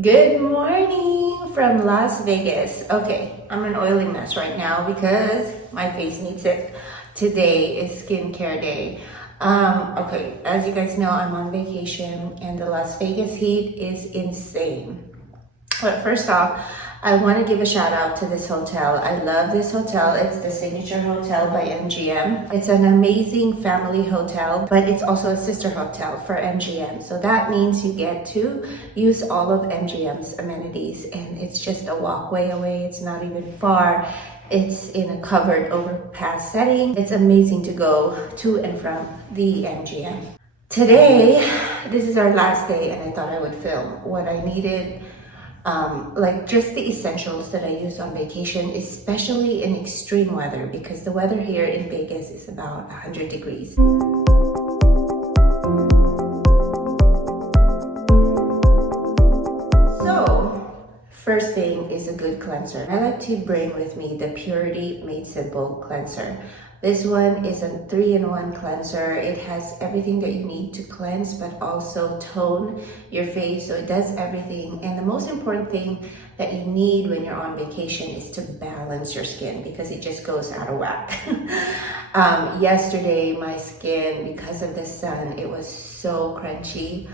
Good morning from Las Vegas. Okay, I'm an oily mess right now because my face needs it. Today is skincare day. Okay, as you guys know, I'm on vacation and the Las Vegas heat is insane. But first off, I want to give a shout out to this hotel. I love this hotel. It's the Signature Hotel by MGM. It's an amazing family hotel, but it's also a sister hotel for MGM. So that means you get to use all of MGM's amenities, and it's just a walkway away. It's not even far. It's in a covered overpass setting. It's amazing to go to and from the MGM. Today, this is our last day, and I thought I would film what I needed. Like just the essentials that I use on vacation, especially in extreme weather, because the weather here in Vegas is about 100 degrees. So, first thing is a good cleanser. I like to bring with me the Purity Made Simple cleanser. This one is a 3-in-1 cleanser. It has everything that you need to cleanse, but also tone your face. So it does everything. And the most important thing that you need when you're on vacation is to balance your skin because it just goes out of whack. Yesterday, my skin, because of the sun, it was so crunchy.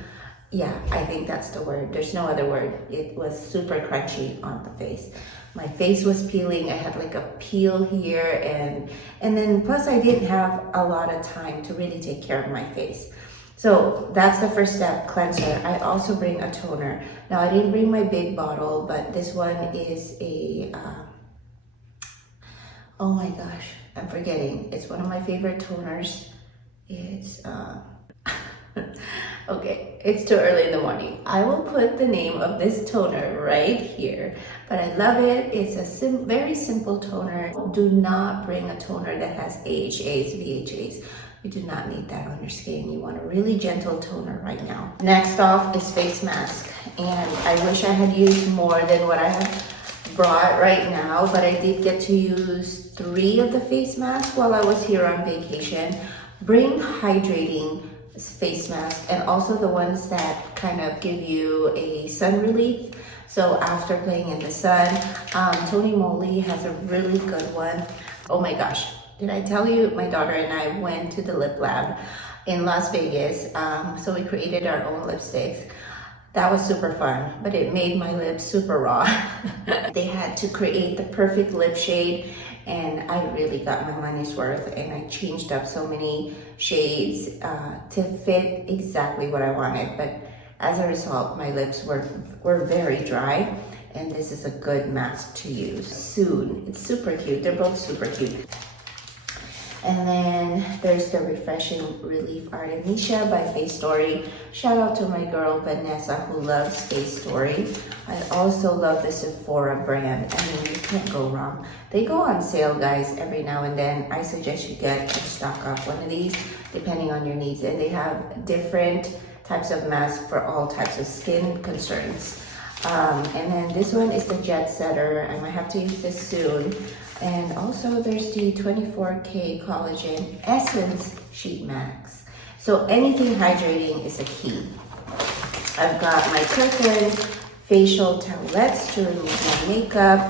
Yeah, I think that's the word. There's no other word. It was super crunchy on the face. My face was peeling. I had like a peel here and then plus I didn't have a lot of time to really take care of my face. So that's the first step, cleanser. I also bring a toner. Now I didn't bring my big bottle, but this one is a, oh my gosh, I'm forgetting. It's one of my favorite toners. It's, okay, it's too early in the morning. I will put the name of this toner right here, but I love it. It's a very simple toner. Do not bring a toner that has AHAs, VHAs. You do not need that on your skin. You want a really gentle toner right now. Next off is face mask, and I wish I had used more than what I have brought right now, but I did get to use 3 of the face masks while I was here on vacation. Bring hydrating face mask and also the ones that kind of give you a sun relief. So after playing in the sun, Tony Moly has a really good one. Oh my gosh, did I tell you my daughter and I went to the lip lab in Las Vegas? So we created our own lipsticks. That was super fun, but it made my lips super raw. They had to create the perfect lip shade, and I really got my money's worth, and I changed up so many shades to fit exactly what I wanted. But as a result, my lips were very dry, and this is a good mask to use soon. It's super cute. They're both super cute. And then there's the Refreshing Relief Artemisia by Face Story. Shout out to my girl Vanessa who loves Face Story. I also love the Sephora brand. I mean, you can't go wrong. They go on sale, guys, every now and then. I suggest you get and stock up one of these depending on your needs. And they have different types of masks for all types of skin concerns. And then this one is the Jet Setter. I might have to use this soon. And also there's the 24K Collagen Essence Sheet Mask. So anything hydrating is a key. I've got my Kirkland facial towelettes to remove my makeup.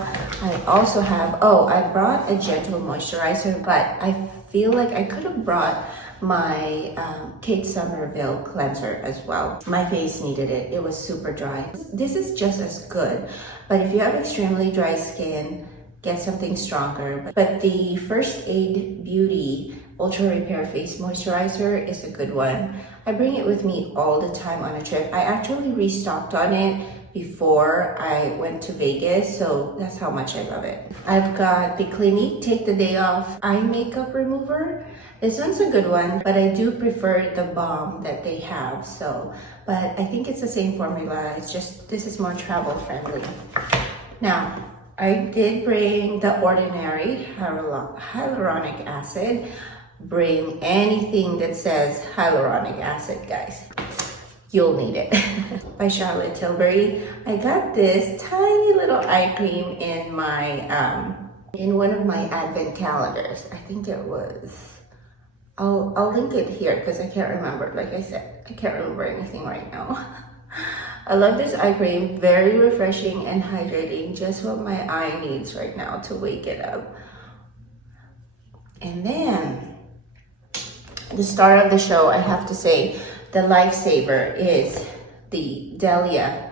I also have, I brought a gentle moisturizer, but I feel like I could have brought my Kate Somerville cleanser as well. My face needed it. It was super dry. This is just as good, but if you have extremely dry skin, get something stronger. But the First Aid Beauty Ultra Repair Face Moisturizer is a good one. I bring it with me all the time on a trip. I actually restocked on it before I went to Vegas, so that's how much I love it. I've got the Clinique Take the Day Off Eye Makeup Remover. This one's a good one, but I do prefer the balm that they have. But I think it's the same formula. It's just, this is more travel friendly. Now, I did bring the Ordinary Hyaluronic Acid. Bring anything that says hyaluronic acid, guys. You'll need it. By Charlotte Tilbury. I got this tiny little eye cream in my in one of my advent calendars. I think it was, I'll link it here because I can't remember. Like I said, I can't remember anything right now. I love this eye cream, very refreshing and hydrating, just what my eye needs right now to wake it up. And then, the star of the show, I have to say, the lifesaver is the Delia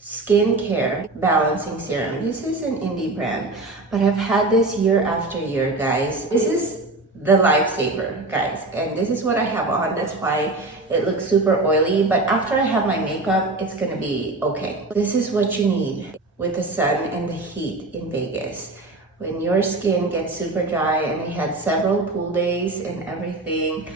Skincare Balancing Serum. This is an indie brand, but I've had this year after year, guys. This is the lifesaver, guys, and this is what I have on. That's why it looks super oily, but after I have my makeup, it's gonna be okay. This is what you need with the sun and the heat in Vegas. When your skin gets super dry and we had several pool days and everything,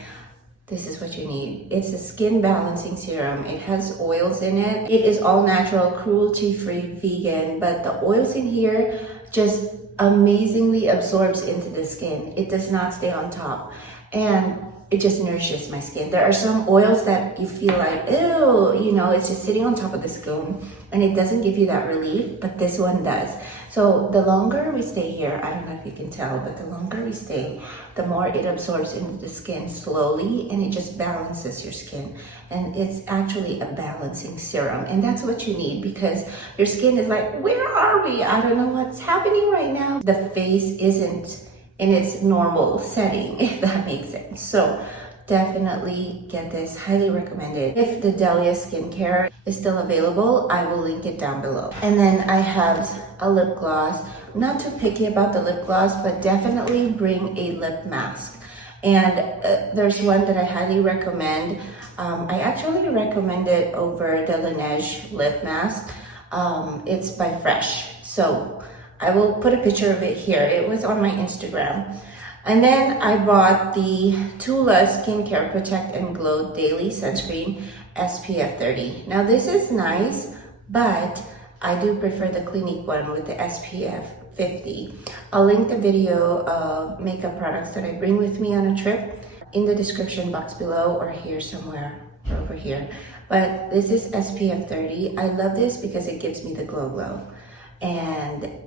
this is what you need. It's a skin balancing serum. It has oils in it. It is all natural, cruelty-free, vegan, but the oils in here just amazingly absorbs into the skin. It does not stay on top. And it just nourishes my skin. There are some oils that you feel like, ew, you know, it's just sitting on top of the skin and it doesn't give you that relief, but this one does. So the longer we stay here, I don't know if you can tell, but the longer we stay, the more it absorbs into the skin slowly and it just balances your skin. And it's actually a balancing serum. And that's what you need because your skin is like, where are we? I don't know what's happening right now. The face isn't in its normal setting, if that makes sense. So definitely get this, highly recommended. If the Delia skincare is still available, I will link it down below. And then I have a lip gloss. I'm not too picky about the lip gloss, but definitely bring a lip mask. And there's one that I highly recommend. I actually recommend it over the Laneige Lip Mask. It's by Fresh. So I will put a picture of it here. It was on my Instagram. And then I bought the Tula Skincare Protect and Glow Daily Sunscreen SPF 30. Now this is nice, but I do prefer the Clinique one with the SPF 50. I'll link the video of makeup products that I bring with me on a trip in the description box below or here somewhere over here. But this is SPF 30. I love this because it gives me the glow. And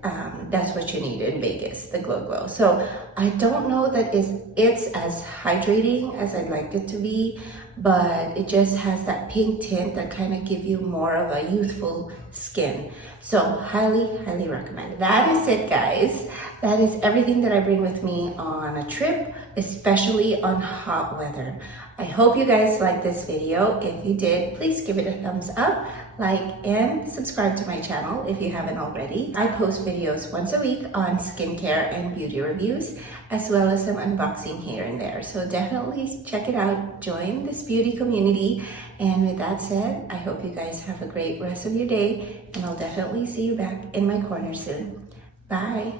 that's what you need in Vegas, the glow. So I don't know that it's as hydrating as I'd like it to be, but it just has that pink tint that kind of gives you more of a youthful skin. So highly recommend. That is it, guys. That is everything that I bring with me on a trip, especially on hot weather. I hope you guys liked this video. If you did, please give it a thumbs up, like, and subscribe to my channel if you haven't already. I post videos once a week on skincare and beauty reviews, as well as some unboxing here and there. So definitely check it out, join this beauty community. And with that said, I hope you guys have a great rest of your day, and I'll definitely see you back in my corner soon. Bye.